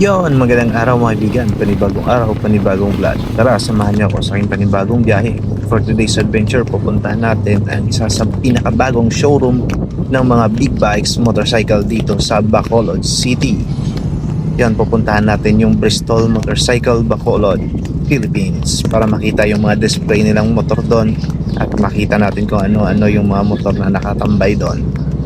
Yon, magandang araw mga kaibigan. Panibagong araw, panibagong vlog. Tara, samahan niyo ako sa aking panibagong biyahe. For today's adventure, pupuntahan natin ang isa sa pinakabagong showroom ng mga big bikes motorcycle dito sa Bacolod City. Yan, pupuntahan natin yung Bristol Motorcycle Bacolod, Philippines, para makita yung mga display nilang motor doon at makita natin kung ano-ano yung mga motor na nakatambay doon.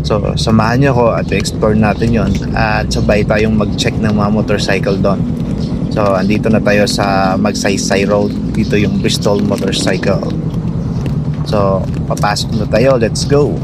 So, samahan niyo ako at explore natin yon at sabay tayong mag-check ng mga motorcycle doon. So, andito na tayo sa Magsaysay Road. Dito yung Bristol Motorcycle. So, papasok na tayo. Let's go!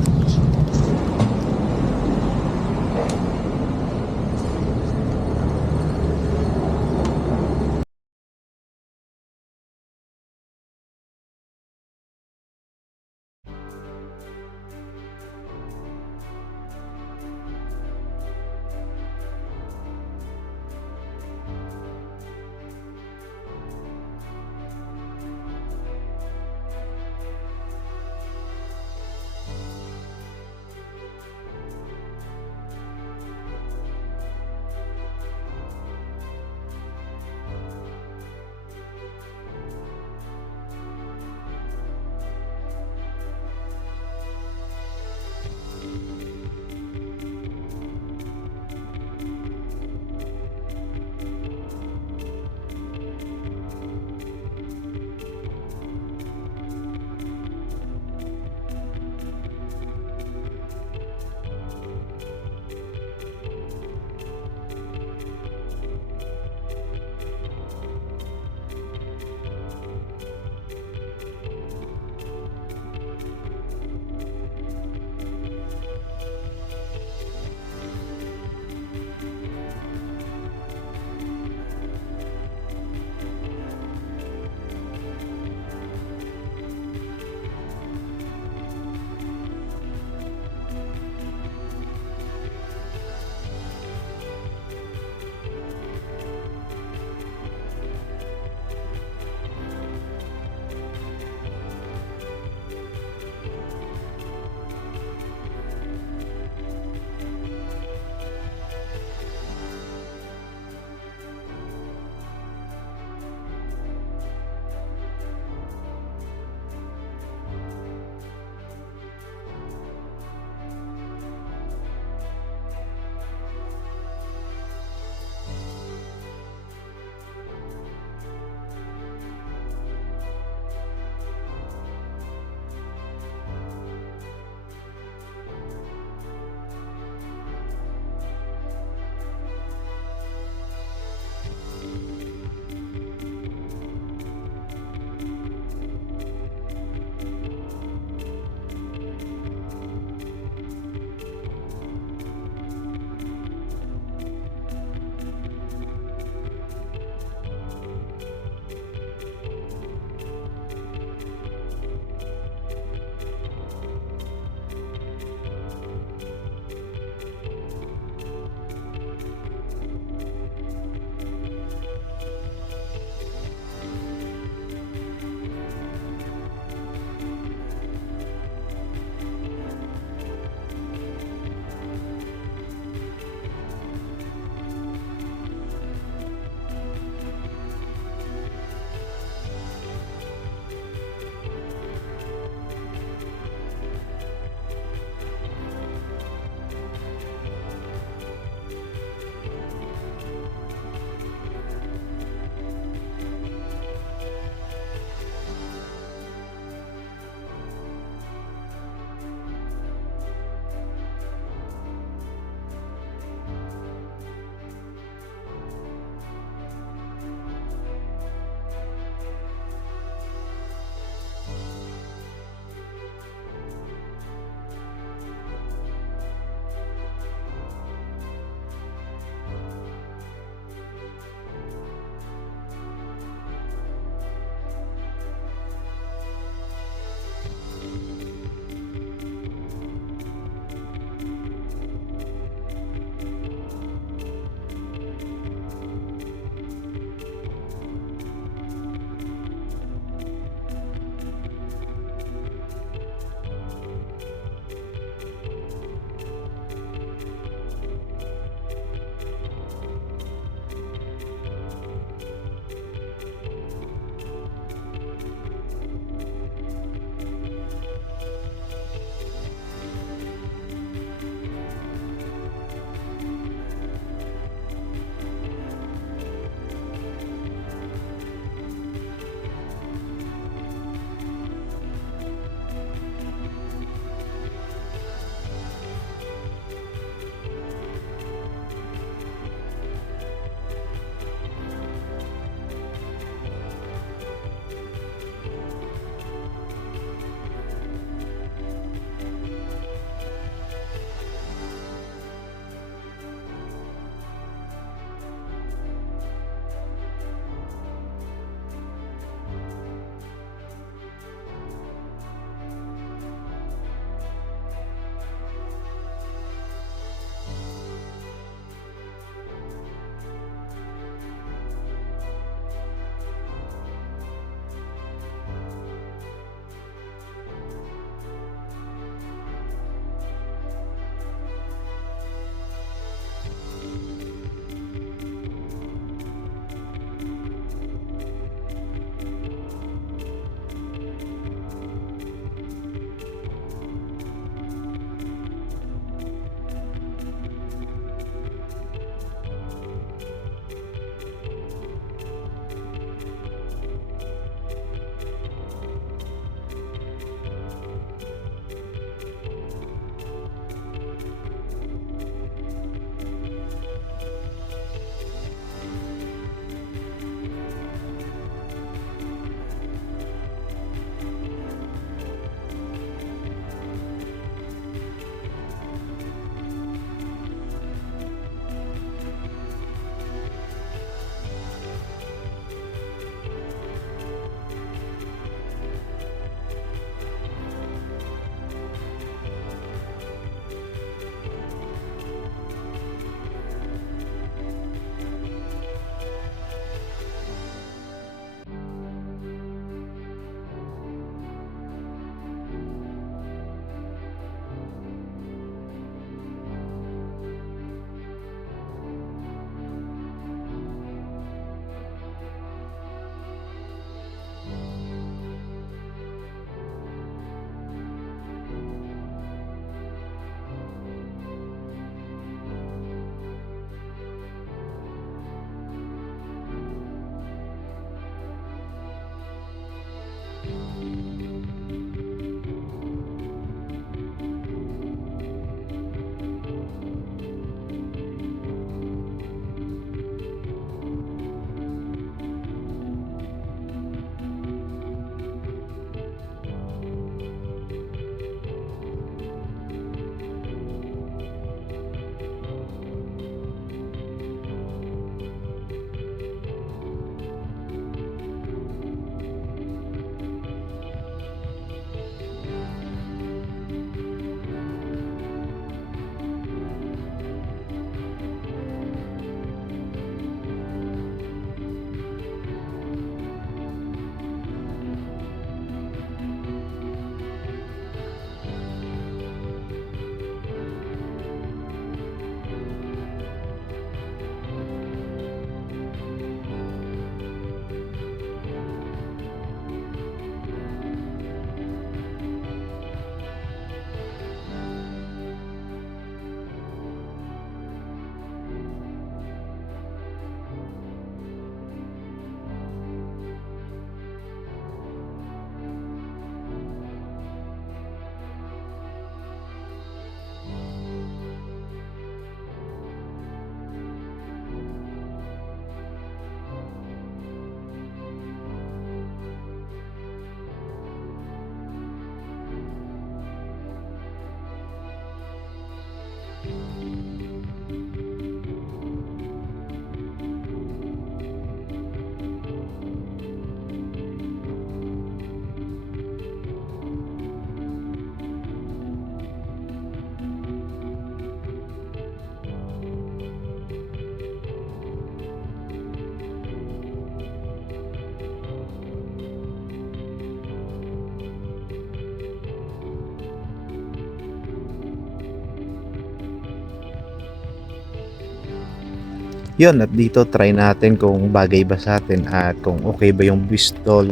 Yun, at dito try natin kung bagay ba sa atin at kung okay ba yung Bristol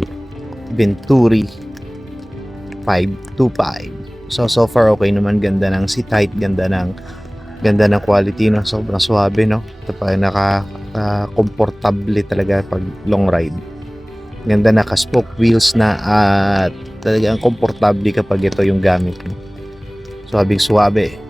Venturi 525. So far okay naman, ganda ng seat height, ganda ng quality, no? Sobrang suabe, no? Ito pa, komportable talaga pag long ride. Ganda, naka-spoke wheels na at talagang komportable kapag ito yung gamit mo. Suabing suabe.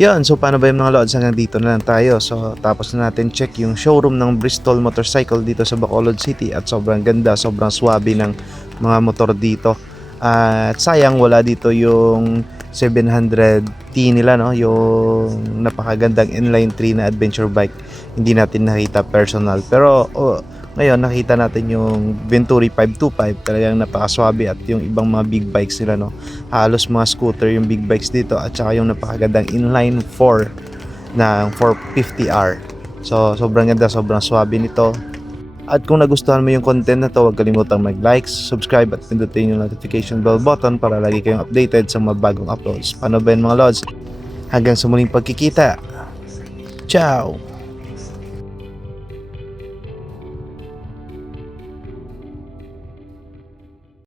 Yun, so paano ba yung mga lods? Hanggang dito na lang tayo. So tapos na natin check yung showroom ng Bristol Motorcycle dito sa Bacolod City at sobrang ganda, sobrang swabe ng mga motor dito. At sayang wala dito yung 700T nila, no? Yung napakagandang inline 3 na adventure bike. Hindi natin nakita personal. Pero ngayon nakita natin yung Venturi 525, talagang napakaswabe, at yung ibang mga big bikes nila, no? Halos mga scooter yung big bikes dito, at saka yung napakagandang inline 4 ng 450R. So sobrang ganda, sobrang swabe nito. At kung nagustuhan mo yung content na to, huwag kalimutang mag-like, subscribe at pindutin yung notification bell button para lagi kayong updated sa mga bagong uploads. Paano ba yun mga lods? Hanggang sa muling pagkikita. Ciao!